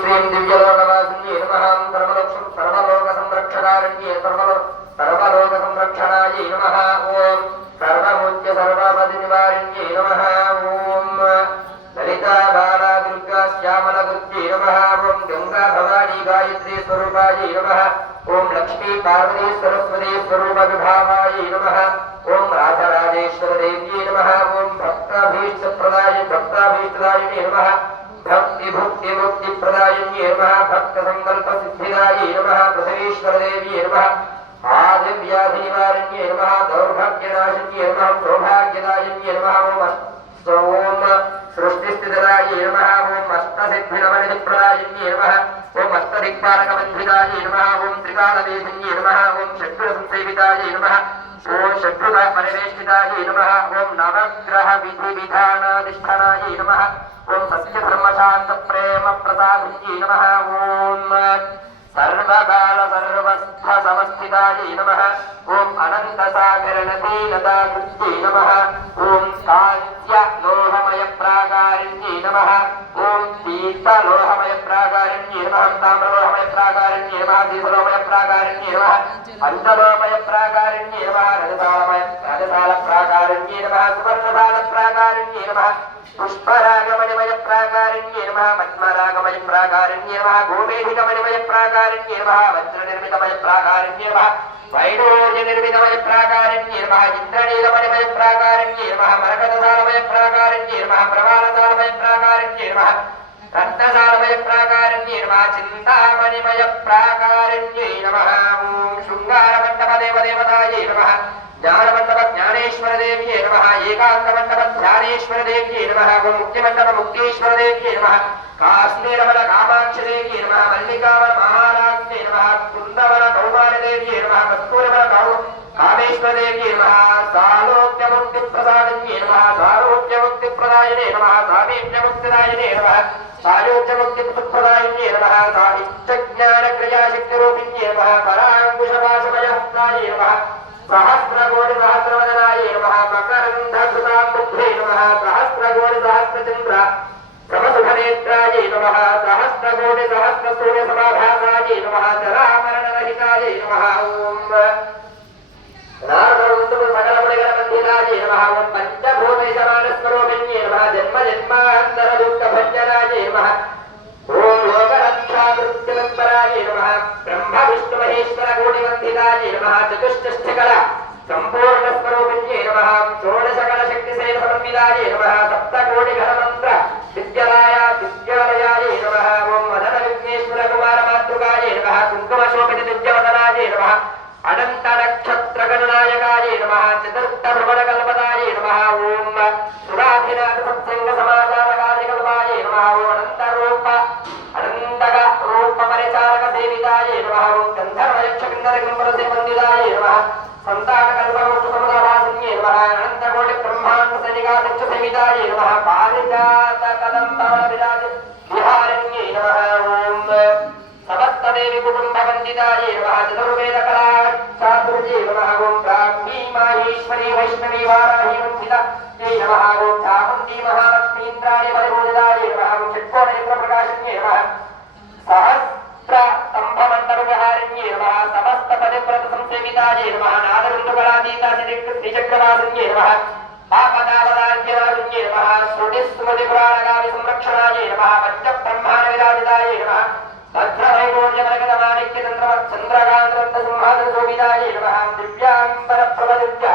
శ్రీం దివ్యలోకవాసిన్యే నమః సర్వలోక సంరక్షకారణ్యే సర్వలోక సంరక్షణాయై నమః ఓం సర్వముచ్య సర్వపది నివారిణ్యే నమః ఓం లలితా బాలా దుర్గా శ్యామల దుర్గే నమః ఓం గంగా భవానీ గాయత్రీ స్వరూపాయై నమః ఓం లక్ష్మీ పార్వతీ సరస్వతీ స్వరూప విభావాయై నమః ఓం రాజరాజేశ్వర దేవ్యై నమః ఓం భక్తాభీష్టదాయినే నమః భక్తి భుక్తి ముక్తి ప్రదాయిన్యే నమః భక్త సంకల్ప సిద్ధిదాయై నమః పృథ్వీశ్వర దేవ్యై నమః ఆదివ్యాధి నివారిణ్యే నమః దౌర్భాగ్యనాశిన్యే నమః సౌభాగ్యదాయిన్యే నమః ఓం సృష్టిస్థితిదాయై నమః ఓం అష్టసిద్ధినవనిధి ప్రదాయిన్యే నమః ఓం అష్టదిక్పాలకబంధిదాయై నమః ఓం త్రికాలవేదిన్యే నమః ఓం షడ్గుణ సంసేవితాయై నమః ఓం షడ్గుణ పరివేష్టితాయై నమః ఓం నవగ్రహ విధి విధానాధిష్ఠానాయై నమః ఓం సత్యధర్మశాంత ప్రేమ ప్రసాదిన్యై నమః ఓం సర్వకాల సర్వస్థ సమస్థితాయై నమః ఓం అనంత సాగర నదీ నదాకృత్యై నమః ఓం కాంస్య లోహమయ ప్రాకారిణ్యై నమః ఓం పీత లోహమయ ప్రాకారిణ్యై నమః తామ్రలోహమయ ప్రాకారిణ్యై నమః దీపలోహమయ ప్రాకారిణ్యై నమః పంచలోహమయ ప్రాకారిణ్యై నమః రజతాల ప్రాకారిణ్యై నమః సువర్ణతాల ప్రాకారిణ్యై నమః పుష్పరాగమణిమయ ప్రాకారిణ్యే నమః పద్మరాగమయ ప్రాకారిణ్యే నమః గోమేధికమణిమయ ప్రాకారిణ్యే నమః వజ్రనిర్మితమయ ప్రాకారిణ్యే నమః వైడూర్య నిర్మితమయ ప్రాకారిణ్యే నమః ఇంద్రనీలమణిమయ ప్రాకారిణ్యే నమః మరకతసాలమయ ప్రాకారిణ్యే నమః ప్రవాళసాలమయ ప్రాకారిణ్యే నమః రత్నసాలమయ ప్రాకారిణ్యే నమః చింతామణిమయ ప్రాకారిణ్యే నమః ఓం శృంగారమండప దేవదేవతాయై నమః జ్ఞానమండప జ్ఞానేశ్వర దేవ్యే నమః ఏకాంతమండప ధ్యానేశ్వర దేవ్యే నమః ఓం ముక్తిమండప ముక్తేశ్వర దేవ్యే నమః కాశ్మీరవన కామాక్ష దేవ్యే నమః మల్లికావన మహారాజ్ఞే నమః కుందవన కౌమార దేవ్యే నమః కస్తూరవన కామేశ్వర దేవ్యే నమః సాలోక్య ముక్తి ప్రదాయిన్యే నమః సాలోక్య ముక్తి ప్రదాయినే నమః సామీప్య ముక్తిదాయినే నమః సాయోక్య ముక్తి ప్రదాయిన్యే నమః సాహిత్య జ్ఞాన క్రియాశక్తి రూపిణ్యే నమః పరాంకుశపాశమయ హస్తాయే నమః సహస్రకోటి సహస్రవదనాయే నమః మకరంధకృతాంబుద్ధే నమః సహస్రకోటి సహస్రచంద్ర సమసుభనేత్రాయే నమః సహస్రకోటి సహస్రసూర్య సమాభాసాయే నమః జరామరణరహితాయే నమః ఓం నారదవంతుడు సకలమునిగణమందిరాయే నమః ఓం పంచభూతై సమానస్వరూపిణ్యే నమః జన్మ జన్మాంతర దుఃఖ భంజనాయే నమః ఓం లోకరక్షాకృత్యనంబరాయే నమః బ్రహ్మ విష్ణు మహేశ్వర కోటివందితాయే నమః చతుష్షష్టికళ సంపూర్ణ స్వరూపిణ్యే నమః షోడశకళ శక్తి సేన సమన్వితాయే నమః సప్తకోటి ఘనమంత్ర విద్యాలయాయే నమః ఓం మదన విఘ్నేశ్వర కుమార మాతృకాయే నమః కుంకుమ శోభిత దివ్యవదనాయే నమః అనంత నక్షత్ర గణనాయకాయే నమః చతుర్థ భ్రమణ కల్పదాయే నమః ఓం సురాధినాథ సత్సంగ సమాచారకార్య కల్పాయే నమః ఓం అనంతగ రూప పరిచారక సేవితాయే నమః ఓం గంధర్వ యక్ష కిన్నర కింకర సేవందితాయే నమః సంతాన కల్పవృక్ష సముదావాసిన్యే నమః అనంత కోటి బ్రహ్మాండ సైనికాధ్యక్ష సేవితాయే నమః పారిజాత కదంబవన విహారిణ్యే నమః ఓం సమస్తదేవి కుటుంబ వందితాయే నమః చతుర్వేద కళా చాతుర్యే నమః ఓం బ్రాహ్మీ మాహేశ్వరీ వైష్ణవీ వారాహి వందిత నమః ఓం చాముండీ మహాలక్ష్మీ ఇంద్రాయ పరిపూజితాయే నమః ఓం షట్కోణేంద్ర ప్రకాశిన్యే నమః సహస్ర స్తంభమండప విహారిణ్యే నమః సమస్త పతివ్రత సంసేవితాయే నమః నాదబిందుకళాతీత శ్రీచక్రవాసిన్యే నమః ఆపదావదార్ఘ్యవాసిన్యే నమః శృతి స్మృతి పురాణగామి సంరక్షణాయే నమః పంచ బ్రహ్మాండ విరాజితాయే నమః భద్రవైడూర్యమరకదమాణిక్య చంద్రకాంతరత్న సింహాసన శోభితాయే నమః దివ్యాంబర ప్రభదివ్య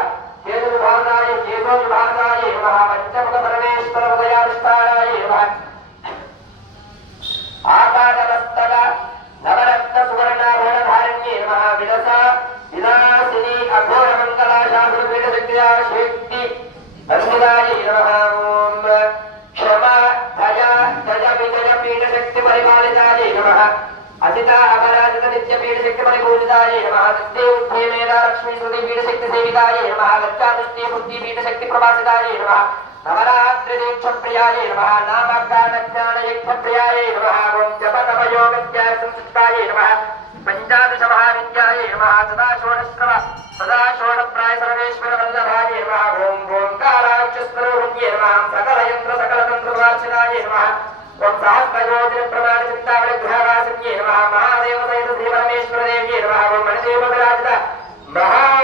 కేతుర్భాసాయ కేతోర్భాసాయే నమః పంచముఖ పరమేశ్వర ఉదయాధిష్ఠానాయే నమః ఆకాశమస్తక నవరత్న సువర్ణాభరణధారిణ్యే నమః వినాశిని అఘోర మంగళా శాస్త్ర పీఠ శక్తియా శక్తి బంధితాయే నమః ఓం క్షమ దయ జయ విజయ పీఠ శక్తి పరిపాలితాయే నమః అజిత అపరాజిత నిత్య పీఠ శక్తి పరిపూజితాయే నమః నిత్య ఉద్ధే మేధా లక్ష్మీ శృతి పీఠ శక్తి సేవితాయే నమః గచ్చానుష్ఠే బుద్ధి పీఠ శక్తి ప్రవాసితాయే నమః నవరాత్రి దీక్ష ప్రియాయే నమః నామజ్ఞాన జ్ఞాన యజ్ఞ ప్రియాయే నమః ఓం జప తప యోగ జ్ఞాన సంసిద్ధాయే నమః పంచాదశ మహావిద్యాయే నమః సదా షోడప్రాయ సర్వేశ్వర వల్లభాయే నమః ఓం ఓంకారాక్షస్వరూపిణ్యే నమః సకల యంత్ర సకల తంత్ర వార్షితాయే నమః ఓం సహస్రయోజన ప్రమాణ చింతామణి మహా